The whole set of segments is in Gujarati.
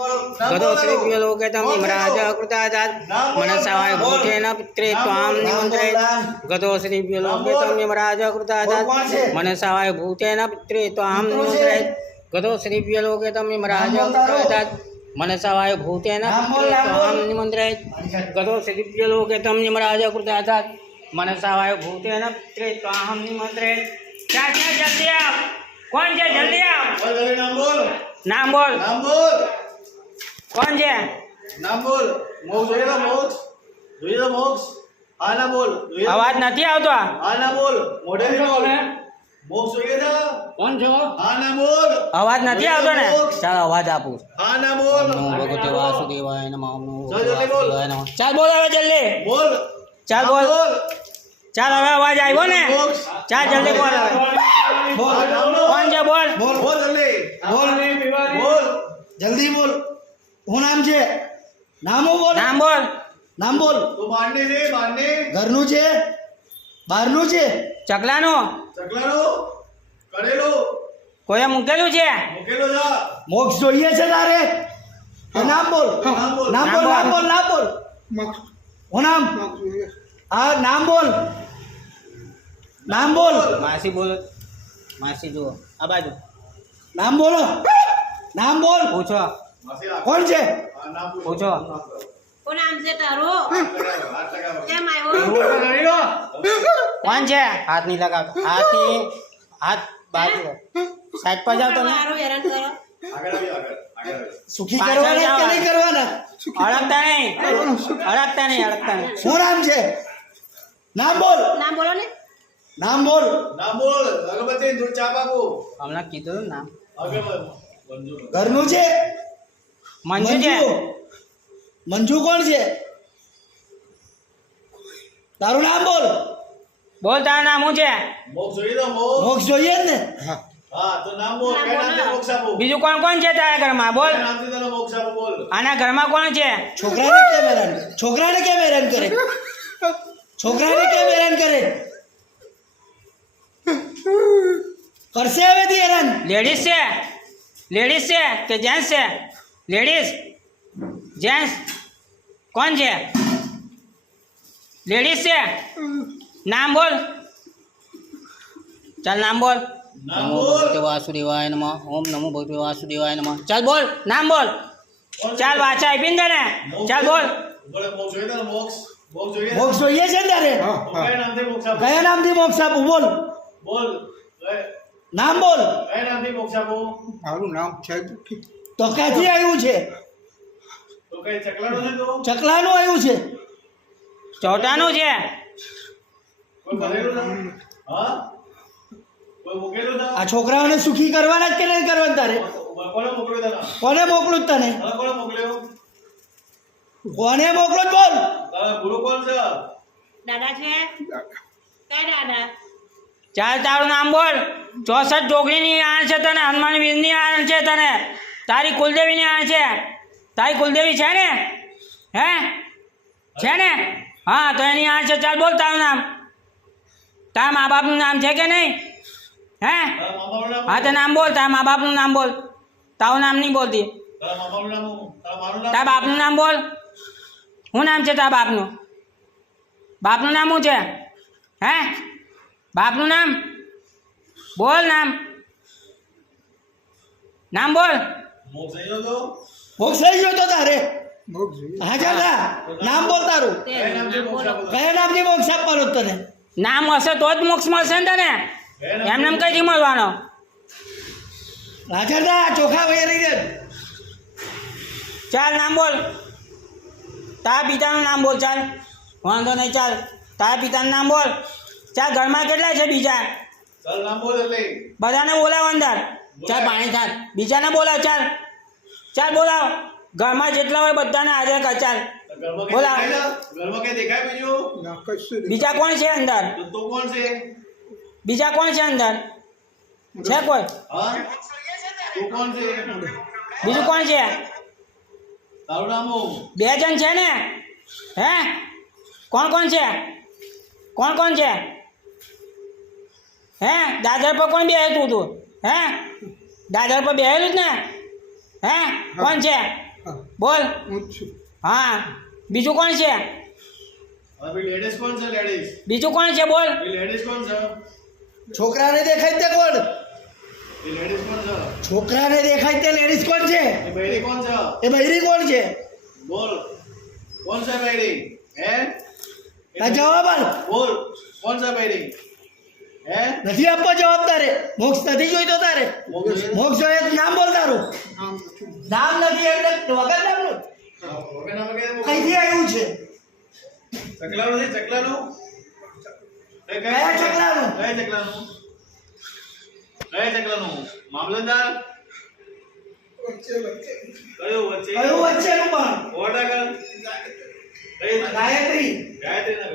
ગતોશ્રી લોકેતમ નિમરાજ કૃતાજાત મનસાવાય ભૂતેન પિત્રે ત્વામ નિમંત્રે. ગતોશ્રી લોકેતમ નિમરાજ કૃતાજાત મનસાવાય ભૂતેન પિત્રે ત્વામ નિમંત્રે. ગતોશ્રી લોકેતમ નિમરાજ કૃતાજાત મનસાવાય ભૂતેન भूतेन ત્વામ નિમંત્રે. ગતોશ્રી લોકેતમ નિમરાજ કૃતાજાત મનસાવાય ભૂતેન પિત્રે ત્વામ નિમંત્રે. ચાલ ચાલ नाम આવ. કોણ છે? કોણ છે? નામ બોલ. મોક્ષ જોઈએ તો મોક્ષ. જોઈએ તો મોક્ષ. હા ના બોલ. અવાજ નથી આવતો હા ના બોલ. મોઢે બોલ. મોક્ષ જોઈએ તો? કોણ છો? હા ના બોલ. અવાજ નથી આવતો ને? ચાલ અવાજ આપું. હા ના બોલ. ભગવતે વાસુદેવાય નમઃ ચાલ જલ્દી બોલ. ચાલ બોલ હવે જલ્દી. બોલ. ચાલ બોલ. ચાલ હવે અવાજ આવ્યો ને? ચાલ જલ્દી બોલ હવે. બોલ બોલ. કોણ છે? બોલ. બોલ બોલ જલ્દી. બોલ બોલ. જલ્દી બોલ. શું નામ છે? નામ બોલ? નામ બોલ. નામ બોલ. તો બાંડે રે બાંડે ઘરનું છે? બહારનું છે? ચકલાનો. ચકલાનો. કરેલો. કોઈએ મૂકેલું છે? મૂકેલો છે મોક્ષ જોઈએ છે તારે? નામ બોલ. નામ બોલ. નામ બોલ નામ બોલ. નામ બોલ. હું નામ? હા નામ બોલ. નામ બોલ. માસી બોલ. માસી જુઓ. આ બાજુ. નામ બોલો. નામ બોલ. પૂછો. કોણ છે. પૂછો. કોણ નામ છે તારું? હાથ લગાવો, લગાવો. કેમ આવ્યો કોણ છે? હાથ નહીં લગાવતો હાથ નહીં હાથ બાજુ સાઈડ પર જાવ તમે. હેરાન કરો. આગળ આવી, આગળ, આગળ આવી. સુખી કરવાના? કે નહીં કરવાના અડકતા નહીં. અડકતા નહીં અડકતા નહીં. શું નામ છે? નામ બોલ. નામ બોલો ને. નામ બોલ. નામ બોલ. અગરબત્તી દૂધ ચા બાબુ. હમણાં કીધું નામ. ઘરનું છે? મંજુ. છે મંજુ કોણ છે? તારું નામ બોલ. બોલ તારું નામ શું છે? મોક્ષ જોઈએ તો મોક્ષ. મોક્ષ જોઈએ જ ને? હા. તો નામ બોલ નામ કયા બોલ નામથી ને. મોક્ષ આપું. બીજું કોણ કોણ છે તારા ઘરમાં? બોલ. આના ઘરમાં કોણ છે? છોકરાને કેમ હેરાન છોકરાને કેમ હેરાન કરે? છોકરાને કેમ હેરાન કરે? કરશે હવેથી હેરાન? લેડીઝ છે? લેડીઝ છે? કે જેન્ટ્સ છે? લેડીઝ જેન્ટ્સ કોણ છે? લેડીઝ છે? નામ બોલ. ચાલ નામ બોલ. નામ. ભગવતે વાસુદેવાય નમઃ. ઓમ નમો ભગવતે વાસુદેવાય નમઃ. ચાલ બોલ નામ બોલ. ચાલ વાચા આપી તને. મોક્ષ ચાલ બોલ. મોક્ષ જોઈએ છે ને તારે? કયા નામથી મોક્ષ આપું? કયા નામથી મોક્ષ આપું? બોલ. બોલ. નામ બોલ. કયા નામથી મોક્ષ આપું? મારું નામ છે તો ક્યાંથી આવ્યું છે? ચકલાનો છે તો? ચકલાનું આવ્યું છે? ચોટાનું છે. આ છોકરાઓને સુખી કરવાના જ કે નહીં કરવાના તારે? કોને મોકલું તને? કોને મોકલો બોલ. ગુરુ કોણ છે? દાદા છે? કઈ દાદા? ચાલ તારું નામ બોલ. ચોસઠ જોગણીની આણ છે તને હનુમાન વીરની આણ છે તને. તારી કુલદેવીની આ છે. તારી કુલદેવી છે ને? હે? છે ને? હા, તો એની આ છે. ચાલ બોલ તારું નામ. તારા મા બાપનું નામ છે કે નહીં? હે? હા, તો નામ બોલ. તારા મા બાપનું નામ બોલ. તારું નામ નહીં બોલતી. તારા બાપનું નામ બોલ. શું નામ છે તારા બાપનું? બાપનું નામ શું છે? હે? બાપનું નામ? બોલ નામ. નામ બોલ. મોક્ષ થઈ ગયો તો તારે? મોક્ષ હા ચાલ નામ બોલ તારું. કયા નામથી નામ મોક્ષ આપવાનો તને? નામ હશે તો જ મોક્ષ મળશે ને તને. એમને એમ કઈ મળવાનો? રાજા ચોખા વગેરે ચાલ નામ બોલ. તારા પિતાનું નામ બોલ ચાલ. વાંધો નહીં ચાલ. તારા પિતાનું નામ બોલ. ચાલ ઘરમાં કેટલા છે બીજા? ચાલ નામ બોલ એટલે. બધાને બોલાવ અંદર. ચાલ પાણી થાળ બીજાને બોલાવ ચાલ. ચાલ બોલાવ. ઘરમાં જેટલા હોય બધાને હાજર કર ચાલ. ઘરમાં બોલા. ઘરમાં કઈ દેખાય બીજું? ના કશું નહીં. બીજા કોણ છે અંદર? તો કોણ છે? બીજા કોણ છે અંદર? છે કોઈ? હા? તું કોણ છે? બીજું કોણ છે? તારું નામ હું બે જણ છે ને? હે? કોણ કોણ છે? કોણ કોણ છે? હે? દાદર પર કોણ બેહેલું તું? હે? દાદર પર બેહેલું જ ને? હે? કોણ છે? બોલ. હું હા. બીજું કોણ છે? હવે કોણ છે લેડીઝ બીજું કોણ છે? બોલ. છોકરાને દેખાય તે કોણ? છોકરાને દેખાય તે લેડીઝ કોણ છે? એ બૈરી કોણ છે? એ બૈરી કોણ છે? બોલ. કોણ છે બૈરી? હે? જવાબ બોલ. કોણ છે બૈરી? નથી આપવા જવાબ તારે. મોક્ષ નથી જોઈતો તારે. મોક્ષ જોઈએ? નામ બોલ તારું. નામ નથી એટલે વગર નામનું અહીંથી આવ્યું છે. ચકલાનું નહીં ચકલાનું? એ કયા ચકલાનું? કયા ચકલાનું? કયા ચકલાનું? મામલતદાર? વચ્ચે વચ્ચે. કયો વચ્ચે? કયું વચ્ચેનું પણ? કઈ ગાયત્રી ગાયત્રી. નગર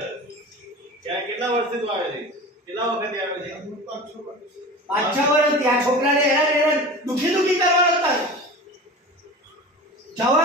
ક્યાં કેટલા વર્ષથી તું આવે છે? કેટલા વર્ષ ત્યાં છોકરાને હેરાન હેરાન દુખી દુખી કરવાનો હતા જવા